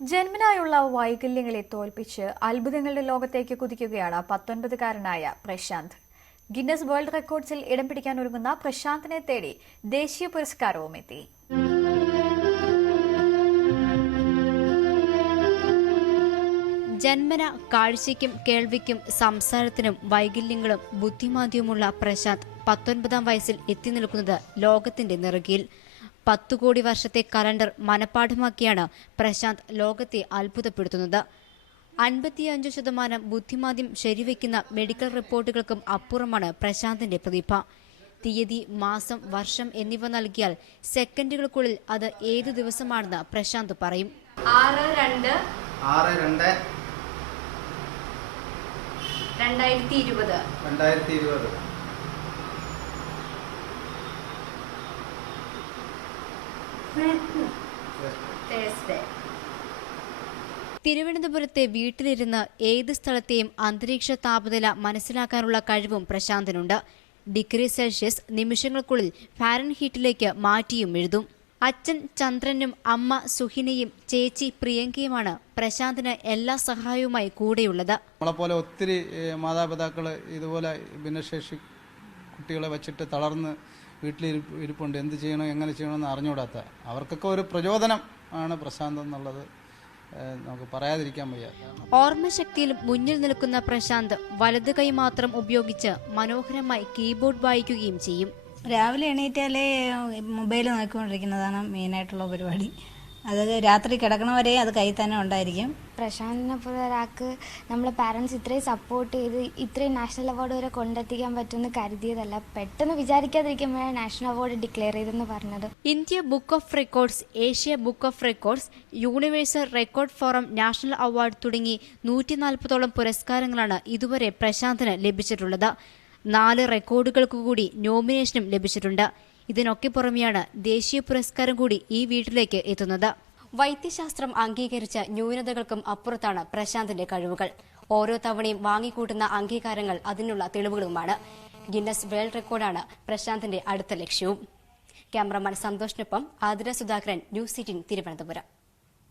ജന്മനായുള്ള വൈകല്യങ്ങളെ തോൽപ്പിച്ച് അത്ഭുതങ്ങളുടെ ലോകത്തേക്ക് കുതിക്കുകയാണ് 19-കാരനായ പ്രശാന്ത്. ഗിന്നസ് വേൾഡ് റെക്കോർഡ്സിൽ ഇടം പിടിക്കാനൊരുങ്ങുന്ന പ്രശാന്തിനെ തേടി ദേശീയ പുരസ്കാരവും എത്തി. ജന്മന കാഴ്ചയ്ക്കും കേൾവിക്കും സംസാരത്തിനും വൈകല്യങ്ങളും ബുദ്ധിമാന്ദ്യവുമുള്ള പ്രശാന്ത് 19-ാം വയസ്സിൽ എത്തി നിൽക്കുന്നത് ലോകത്തിന്റെ നെറുകയിൽ. 10 കോടി വർഷത്തെ കലണ്ടർ മനഃപ്പാഠമാക്കിയാണ് പ്രശാന്ത് ലോകത്തെ അത്ഭുതപ്പെടുത്തുന്നത്. 55% ബുദ്ധിമാന്ദ്യം ശരിവയ്ക്കുന്ന മെഡിക്കൽ റിപ്പോർട്ടുകൾക്കും അപ്പുറമാണ് പ്രശാന്തിന്റെ പ്രതിഭ. തീയതി, മാസം, വർഷം എന്നിവ നൽകിയാൽ സെക്കൻഡുകൾക്കുള്ളിൽ അത് ഏതു ദിവസമാണെന്ന് പ്രശാന്ത് പറയും. 6-2-2020 തിരുവനന്തപുരത്തെ വീട്ടിലിരുന്ന് ഏത് സ്ഥലത്തെയും അന്തരീക്ഷ താപനില മനസ്സിലാക്കാനുള്ള കഴിവും പ്രശാന്തിനുണ്ട്. ഡിഗ്രി സെൽഷ്യസ് നിമിഷങ്ങൾക്കുള്ളിൽ ഫാരൻഹീറ്റിലേക്ക് മാറ്റിയും എഴുതും. അച്ഛൻ ചന്ദ്രനും അമ്മ സുഹിനയും ചേച്ചി പ്രിയങ്കയുമാണ് പ്രശാന്തിന് എല്ലാ സഹായവുമായി കൂടെയുള്ളത്. നമ്മളെപ്പോലെ ഒത്തിരി മാതാപിതാക്കൾ ഇതുപോലെ ഭിന്നശേഷി കുട്ടികളെ വച്ചിട്ട് തളർന്ന് വീട്ടിലിരിപ്പുണ്ട്. എന്ത് ചെയ്യണോ എങ്ങനെ ചെയ്യണമെന്ന് അറിഞ്ഞുകൂടാത്ത അവർക്കൊക്കെ ഒരു പ്രചോദനം ആണ് പ്രശാന്ത് എന്നുള്ളത് നമുക്ക് പറയാതിരിക്കാൻ വയ്യ. ഓർമ്മശക്തിയിൽ മുന്നിൽ നിൽക്കുന്ന പ്രശാന്ത് വലതു കൈ മാത്രം ഉപയോഗിച്ച് മനോഹരമായി കീബോർഡ് വായിക്കുകയും ചെയ്യും. രാവിലെ എണീറ്റാലേ മൊബൈൽ നോക്കിക്കൊണ്ടിരിക്കുന്നതാണ് മെയിനായിട്ടുള്ള പരിപാടി. അത് രാത്രി കിടക്കണവരെ അത് കയ്യിൽ തന്നെ ഉണ്ടായിരിക്കും. പ്രശാന്തിനെ പോലെ ഒരാൾക്ക് നമ്മളെ പാരൻസ് ഇത്രയും സപ്പോർട്ട് ചെയ്ത് ഇത്രയും നാഷണൽ അവാർഡ് വരെ കൊണ്ടെത്തിക്കാൻ പറ്റുമെന്ന് കരുതിയതല്ല. പെട്ടെന്ന് വിചാരിക്കാതിരിക്കുമ്പോഴാണ് നാഷണൽ അവാർഡ് ഡിക്ലെയർ ചെയ്തെന്ന് പറഞ്ഞത്. India book of records, Asia book of records, universal record forum national award തുടങ്ങി 140ഓളം പുരസ്കാരങ്ങളാണ് ഇതുവരെ പ്രശാന്തിന് ലഭിച്ചിട്ടുള്ളത്. 4 റെക്കോർഡുകൾക്ക് കൂടി നോമിനേഷനും ലഭിച്ചിട്ടുണ്ട്. ഇതിനൊക്കെ പുറമെയാണ് ദേശീയ പുരസ്കാരം കൂടി ഈ വീട്ടിലേക്ക് എത്തുന്നത്. വൈദ്യശാസ്ത്രം അംഗീകരിച്ച ന്യൂനതകൾക്കും അപ്പുറത്താണ് പ്രശാന്തിന്റെ കഴിവുകൾ. ഓരോ തവണയും വാങ്ങിക്കൂട്ടുന്ന അംഗീകാരങ്ങൾ അതിനുള്ള തെളിവുകളുമാണ്. ഗിന്നസ് വേൾഡ് റെക്കോർഡാണ് പ്രശാന്തിന്റെ അടുത്ത ലക്ഷ്യവും. ക്യാമറമാൻ സന്തോഷിനൊപ്പം ആതിര സുധാകരൻ, ന്യൂസ് 18 തിരുവനന്തപുരം.